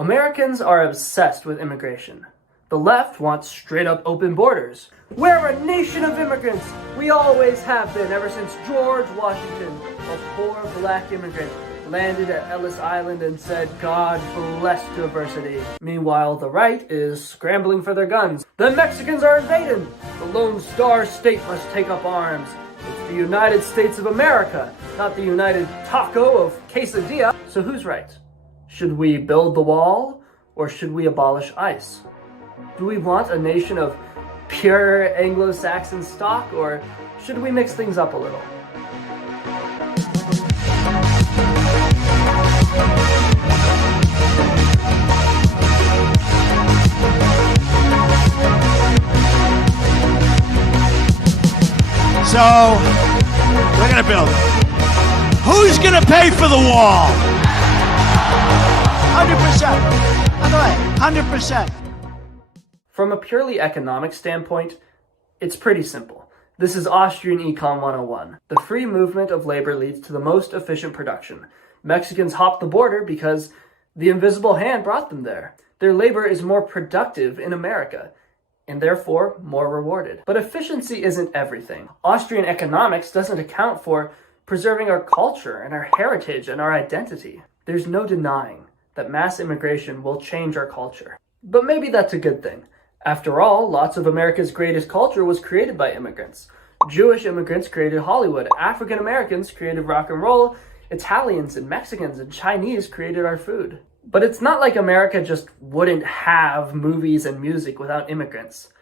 Americans are obsessed with immigration. The left wants straight-up open borders. We're a nation of immigrants! We always have been, ever since George Washington, a poor black immigrant, landed at Ellis Island and said, "God bless diversity." Meanwhile, the right is scrambling for their guns. The Mexicans are invading! The Lone Star State must take up arms. It's the United States of America, not the United Taco of Quesadilla. So who's right? Should we build the wall, or should we abolish ICE? Do we want a nation of pure Anglo-Saxon stock, or should we mix things up a little? So, we're gonna build it. Who's gonna pay for the wall? 100%. By the way, 100%. From a purely economic standpoint, it's pretty simple. This is Austrian Econ 101. The free movement of labor leads to the most efficient production. Mexicans hop the border because the invisible hand brought them there. Their labor is more productive in America, and therefore more rewarded. But efficiency isn't everything. Austrian economics doesn't account for preserving our culture and our heritage and our identity. There's no denying that mass immigration will change our culture. But maybe that's a good thing. After all, lots of America's greatest culture was created by immigrants. Jewish immigrants created Hollywood, African Americans created rock and roll, Italians and Mexicans and Chinese created our food. But it's not like America just wouldn't have movies and music without immigrants.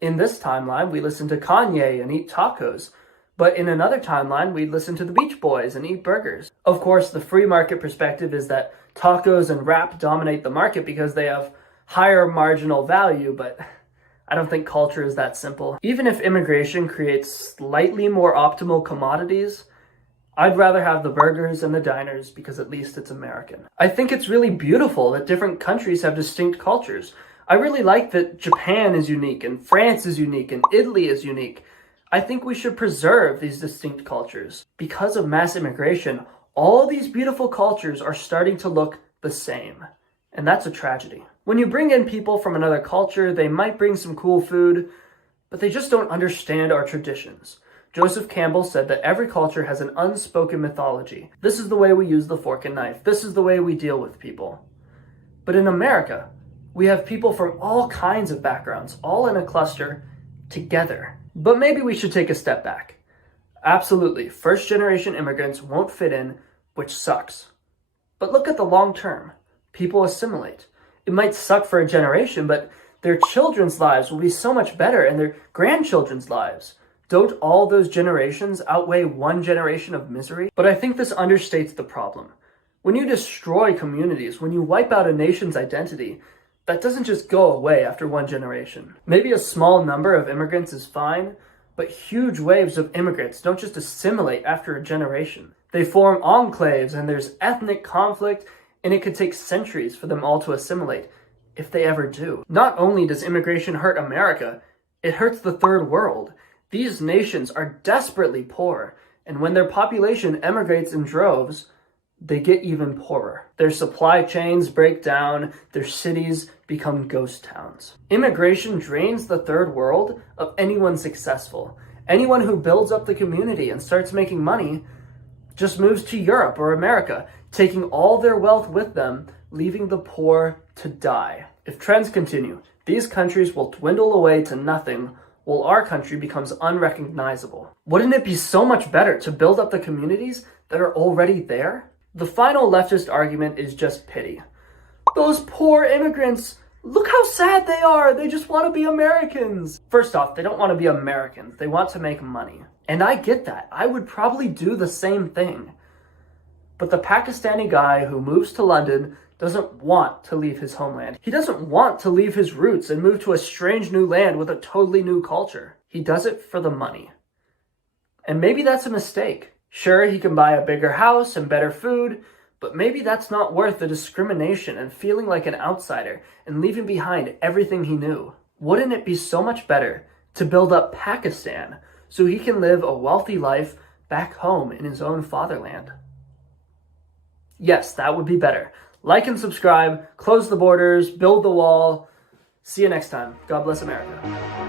In this timeline, we listen to Kanye and eat tacos. But in another timeline, we'd listen to the Beach Boys and eat burgers. Of course, the free market perspective is that tacos and rap dominate the market because they have higher marginal value, but I don't think culture is that simple. Even if immigration creates slightly more optimal commodities, I'd rather have the burgers and the diners because at least it's American. I think it's really beautiful that different countries have distinct cultures. I really like that Japan is unique and France is unique and Italy is unique. I think we should preserve these distinct cultures. Because of mass immigration, all of these beautiful cultures are starting to look the same. And that's a tragedy. When you bring in people from another culture, they might bring some cool food, but they just don't understand our traditions. Joseph Campbell said that every culture has an unspoken mythology. This is the way we use the fork and knife. This is the way we deal with people. But in America, we have people from all kinds of backgrounds, all in a cluster, together. But maybe we should take a step back. Absolutely, first-generation immigrants won't fit in, which sucks. But look at the long term. People assimilate. It might suck for a generation, but their children's lives will be so much better, and their grandchildren's lives. Don't all those generations outweigh one generation of misery? But I think this understates the problem. When you destroy communities, when you wipe out a nation's identity, that doesn't just go away after one generation. Maybe a small number of immigrants is fine, but huge waves of immigrants don't just assimilate after a generation. They form enclaves, and there's ethnic conflict, and it could take centuries for them all to assimilate, if they ever do. Not only does immigration hurt America, it hurts the third world. These nations are desperately poor, and when their population emigrates in droves, they get even poorer. Their supply chains break down, their cities become ghost towns. Immigration drains the third world of anyone successful. Anyone who builds up the community and starts making money just moves to Europe or America, taking all their wealth with them, leaving the poor to die. If trends continue, these countries will dwindle away to nothing while our country becomes unrecognizable. Wouldn't it be so much better to build up the communities that are already there? The final leftist argument is just pity. Those poor immigrants, look how sad they are. They just want to be Americans. First off, they don't want to be Americans. They want to make money. And I get that. I would probably do the same thing. But the Pakistani guy who moves to London doesn't want to leave his homeland. He doesn't want to leave his roots and move to a strange new land with a totally new culture. He does it for the money. And maybe that's a mistake. Sure, he can buy a bigger house and better food, but maybe that's not worth the discrimination and feeling like an outsider and leaving behind everything he knew. Wouldn't it be so much better to build up Pakistan so he can live a wealthy life back home in his own fatherland? Yes, that would be better. Like and subscribe, close the borders, build the wall. See you next time. God bless America.